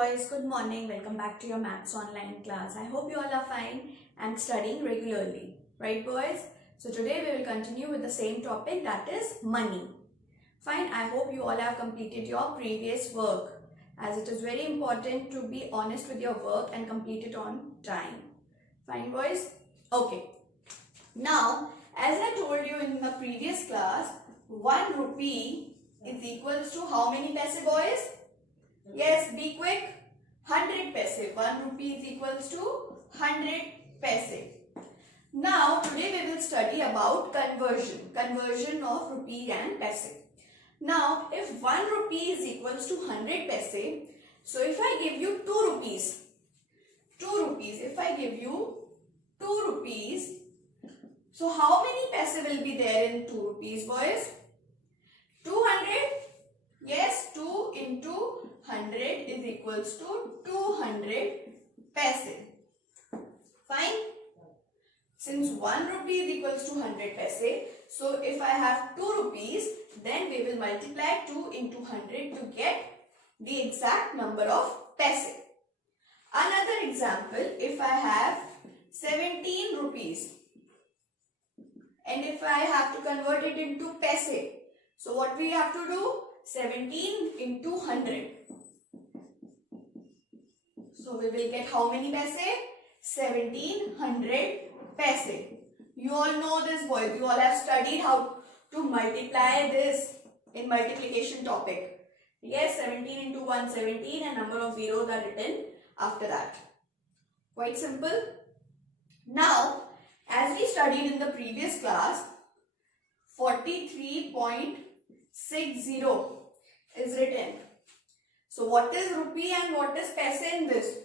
boys, good morning. Welcome back to your maths online class. I hope you all are fine and studying regularly. Right boys? So today we will continue with the same topic, that is money. Fine, I hope you all have completed your previous work, as it is very important to be honest with your work and complete it on time. Fine boys? Okay. Now, as I told you in the previous class, 1 rupee is equals to how many paise boys? Yes, be quick. 100 paise. 1 rupee is equals to 100 paise. Now, today we will study about conversion of rupee and paise. Now, if 1 rupee is equals to 100 paise, so if I give you 2 rupees, if I give you 2 rupees, so how many paise will be there in 2 rupees, boys? 200? Yes, 2 into 100 is equals to 200 paise. Fine? Since 1 rupee is equals to 100 paise, so if I have 2 rupees, then we will multiply 2 into 100 to get the exact number of paise. Another example, if I have 17 rupees and if I have to convert it into paise, so what we have to do? 17 into 100. So we will get how many paise? 1700 paise. You all know this, boys. You all have studied how to multiply this in multiplication topic. Yes, 17 into 1, 17, and number of zeros are written after that. Quite simple. Now, as we studied in the previous class, 43.60 is written. So what is rupee and what is paise in this?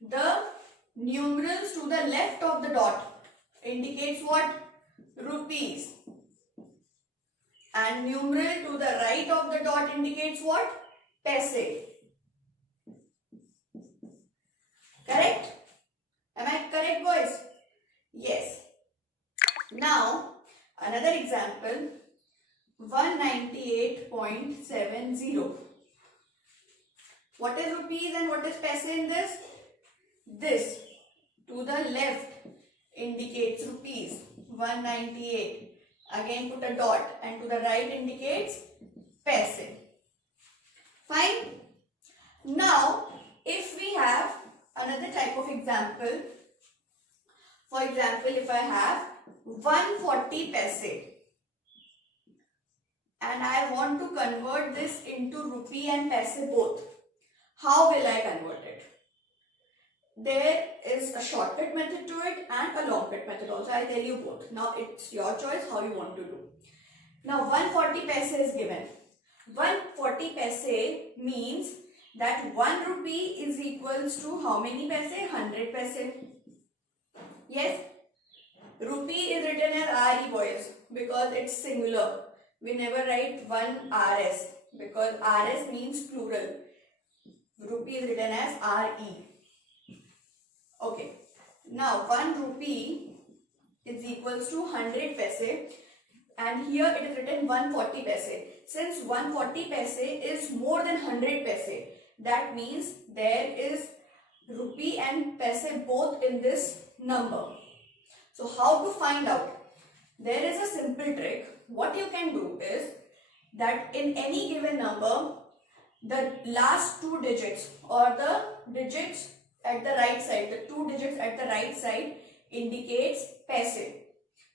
The numerals to the left of the dot indicates what? Rupees. And numeral to the right of the dot indicates what? Paise. Correct? Am I correct, boys? Yes. Now, another example, 198.70. What is rupees and what is paise in this? This to the left indicates rupees, 198. Again put a dot, and to the right indicates paise. Fine. Now, if we have another type of example, for example, if I have 140 paise and I want to convert this into rupee and paise both, how will I convert it? There is a shortcut method to it and a longcut method also. I'll tell you both. Now it's your choice how you want to do. Now 140 paise is given. 140 paise means that 1 rupee is equals to how many paise? 100 paise. Yes. Rupee is written as RE, boys, because it's singular. We never write 1 RS because RS means plural. Rupee is written as RE. Okay. Now 1 rupee is equals to 100 paise, and here it is written 140 paise. Since 140 paise is more than 100 paise, that means there is rupee and paise both in this number. So how to find out? There is a simple trick. What you can do is that in any given number, the last 2 digits or the digits at the right side, the 2 digits at the right side indicates paise.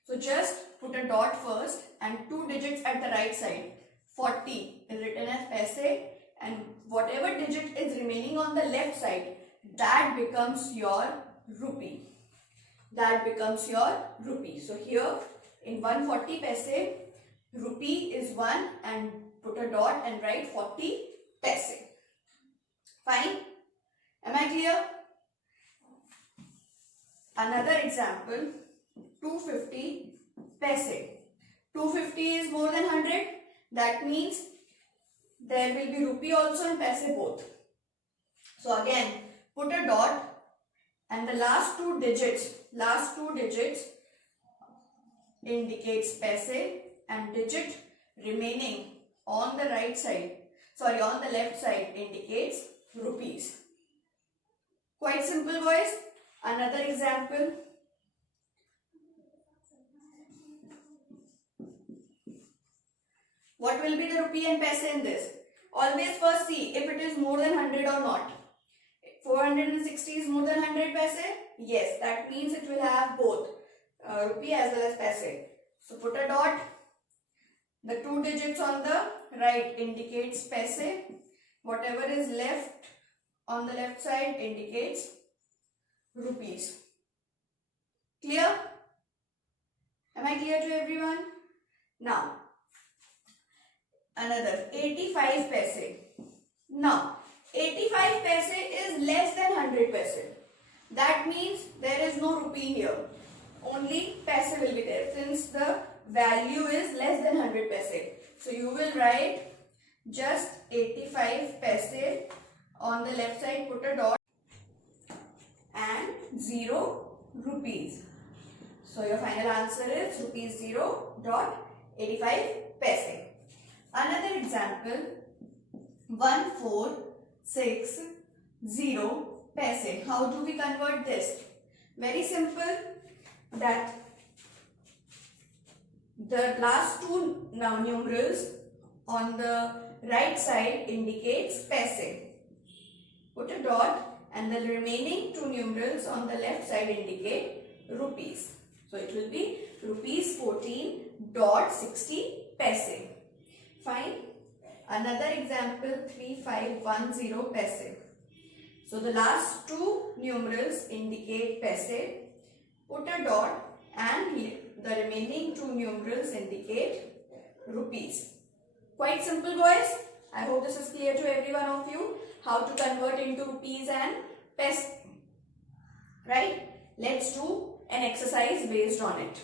So just put a dot first and 2 digits at the right side. 40 is written as paise, and whatever digit is remaining on the left side, that becomes your rupee. That becomes your rupee. So here in 140 paise, rupee is 1 and put a dot and write 40 paise. Fine? Am I clear? Another example, 250 paise. 250 is more than 100. That means there will be rupee also and paise both. So again, put a dot and the last two digits indicates paise, and digit remaining on the right side, on the left side indicates rupees. Quite simple, boys. Another example. What will be the rupee and paise in this? Always first see if it is more than 100 or not. 460 is more than 100 paise? Yes, that means it will have both rupee as well as paise. So put a dot. The two digits on the right indicates paise. Whatever is left on the left side indicates rupees. Clear? Am I clear to everyone? Now, another 85 paise. Now, 85 paise is less than 100 paise. That means there is no rupee here. Only paise will be there since the value is less than 100 paise. So you will write just 85 paise. On the left side put a dot and 0 rupees. So your final answer is rupees 0.85 paise. Another example, 1460 paise. How do we convert this? Very simple, that the last two numerals on the right side indicates paise. Put a dot and the remaining two numerals on the left side indicate rupees. So it will be rupees 14.60 paise. Fine. Another example, 3510 paise. So the last two numerals indicate paise. Put a dot and the remaining two numerals indicate rupees. Quite simple, boys. I hope this is clear to every one of you. How to convert into rupees and paise. Right? Let's do an exercise based on it.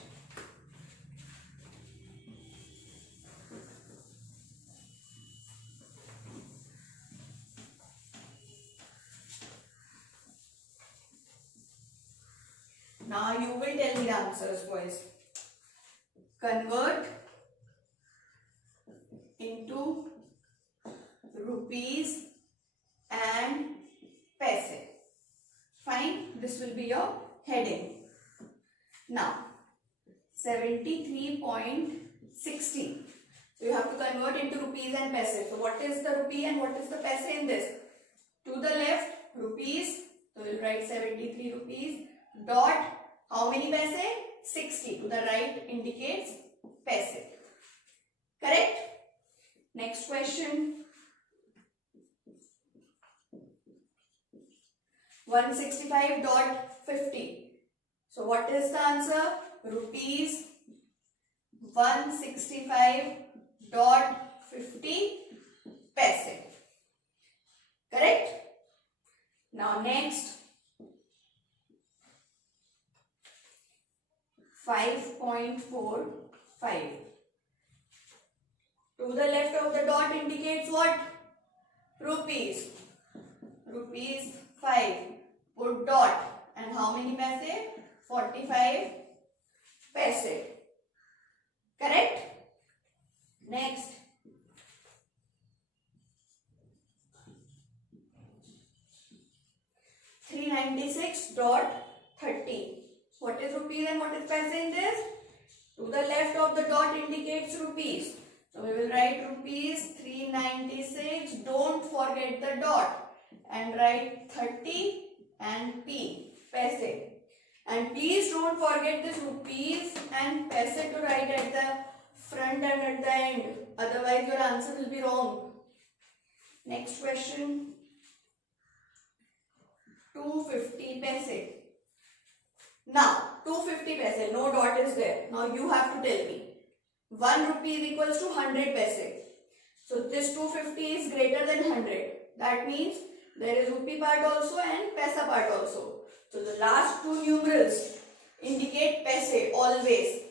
Now you will tell me the answers, boys. Convert into rupees and paise. Fine. This will be your heading. Now 73.60. So you have to convert into rupees and paise. So what is the rupee and what is the paise in this? To the left, rupees. So we will write 73 rupees. Dot. How many paise? 60. To the right indicates paise. Correct? Next question. 165.50. So what is the answer? Rupees 165.50 paise. Correct? Now next, 5.45. To the left of the dot indicates what? Rupees. Rupees 5. Put dot. And how many paise? 45 paise. Correct? Next. $396.30. What is rupees and what is paise in this? To the left of the dot indicates rupees. So we will write rupees 396. Don't forget the dot. And write 30 and P. Paise. And please don't forget this rupees and paise to write at the front and at the end. Otherwise your answer will be wrong. Next question. 250 paise. Now 250 paise. No dot is there. Now you have to tell me. 1 rupee is equals to 100 paise. So this 250 is greater than 100. That means there is rupee part also and paise part also. So the last two numerals indicate paise always.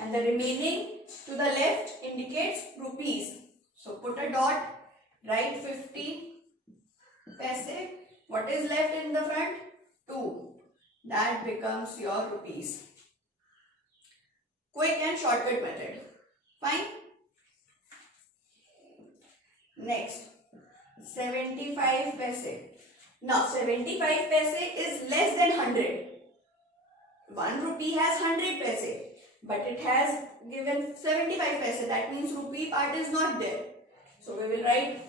And the remaining to the left indicates rupees. So put a dot. Write 50 paise. What is left in the front? 2. That becomes your rupees. Quick and shortcut method. Fine. Next, 75 paise. Now 75 paise is less than 100. 1 rupee has 100 paise, but it has given 75 paise. That means rupee part is not there. So we will write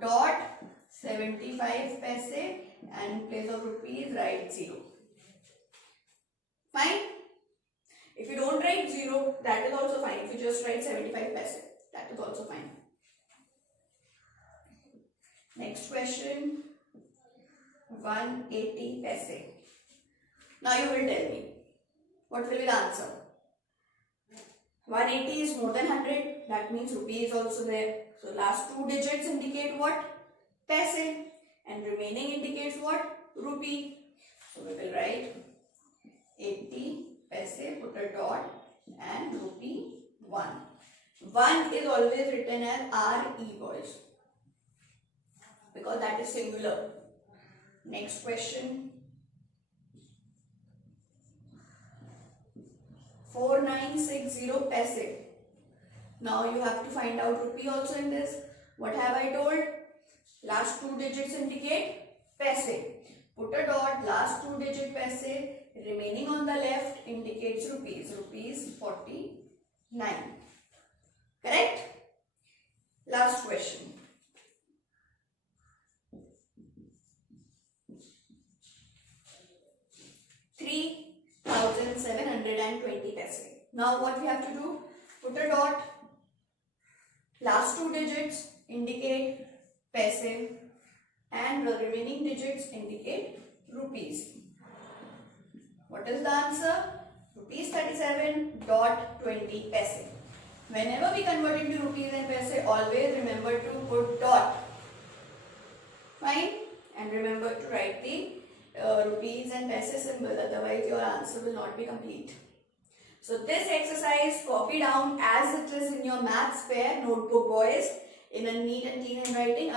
dot 75 paise and in place of rupees write 0. Fine. If you don't write 0, that is also fine. If you just write 75 paise, that is also fine. Next question, 180 paise. Now you will tell me, what will be the answer? 180 is more than 100, that means rupee is also there. So last two digits indicate what? Paise, and remaining indicates what? Rupee. So we will write 80 paise, put a dot, and rupee 1. 1 is always written as RE, boys, because that is singular. Next question, 4960 paise. Now you have to find out rupee also in this. What have I told? Last two digits indicate paise. Put a dot, last two digit paise, remaining on the left indicates rupees. Rupees 49. Correct? Last question. 3,720 paise. Now what we have to do? Put a dot. Last two digits indicate paise and the remaining digits indicate rupees. What is the answer? Rupees 37.20 paise. Whenever we convert into rupees and paise, always remember to put dot. Fine? And remember to write the rupees and paise symbol, otherwise your answer will not be complete. So this exercise copy down as it is in your maths fair notebook, boys, in a neat and clean handwriting.